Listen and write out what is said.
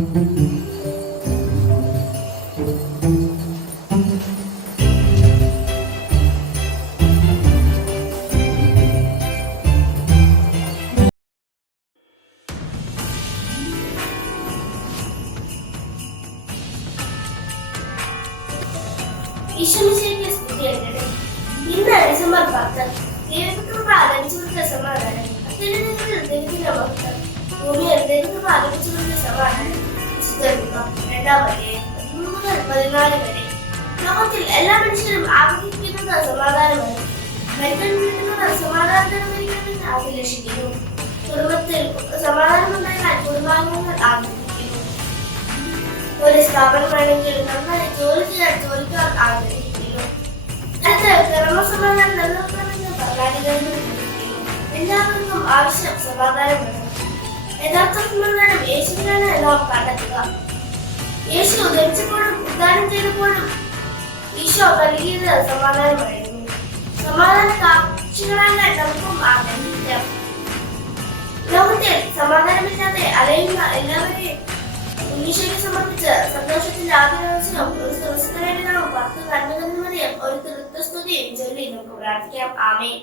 ഈശ്വമിശിഹായ്ക്ക് സ്തുതിയായിരിക്കട്ടെ. ഇന്ന് ഡിസംബർ 10 ദൈവപുത്രൻ ആലപിച്ചു കൊടുത്ത സമാധാനം. അത്യുന്നതങ്ങളിൽ ദൈവത്തിന്റെ മഹത്വം. ഭൂമിയിൽ ദൈവപുത്രൻ ആലപിച്ചു കൊടുത്ത സമാധാനം. വിശുദ്ധ ലൂക്ക 2-ാം അധ്യായം 13 മുതൽ 14 വരെ. ലോകത്തിൽ എല്ലാ മനുഷ്യരും ആഗ്രഹിക്കുന്നത് സമാധാനമാണ്. മരിക്കാൻ വിളിക്കുന്നത് സമാധാനത്തിനെന്ന് അഭിലഷിക്കുന്നു. കുടുംബത്തിൽ സമാധാനമുണ്ടായാൽ കുടുംബാംഗങ്ങൾ ആഗ്രഹിക്കുന്നു. ഒരു സ്ഥാപനമാണെങ്കിൽ നന്നായി ജോലി ചെയ്യാൻ ജോലിക്കാർ ആഗ്രഹിക്കുന്നു. അത് ക്രമസമാധാനം നിലനിർത്തണമെന്ന് പങ്കാളികൾ നിർദ്ദേശിക്കുന്നു. എല്ലാവർക്കും ആവശ്യം സമാധാനമാണ്. യഥാർത്ഥ സമാധാനം യേശുവിനാണ് നാം കണ്ടെത്തുക. യേശു ജനിച്ചപ്പോഴും ഉദ്ധാനം ചെയ്തപ്പോഴും ഈശോ നൽകിയത് സമാധാനമായിരുന്നു. സമാധാന കാക്ഷികളാകാൻ നമുക്കും ആഗ്രഹിക്കാം. ലോകത്തിൽ സമാധാനമില്ലാതെ അലയുന്ന എല്ലാവരെയും ഈശോയ്ക്ക് സമർപ്പിച്ച് സന്തോഷത്തിന്റെ ആഗ്രഹം ഒരു ദിവസത്തിന് വേണ്ടി നാം 10 നന്മ ഒരു തൃത്വസ്തുതിയും ചൊല്ലി നമുക്ക് പ്രാർത്ഥിക്കാം. ആമേൻ.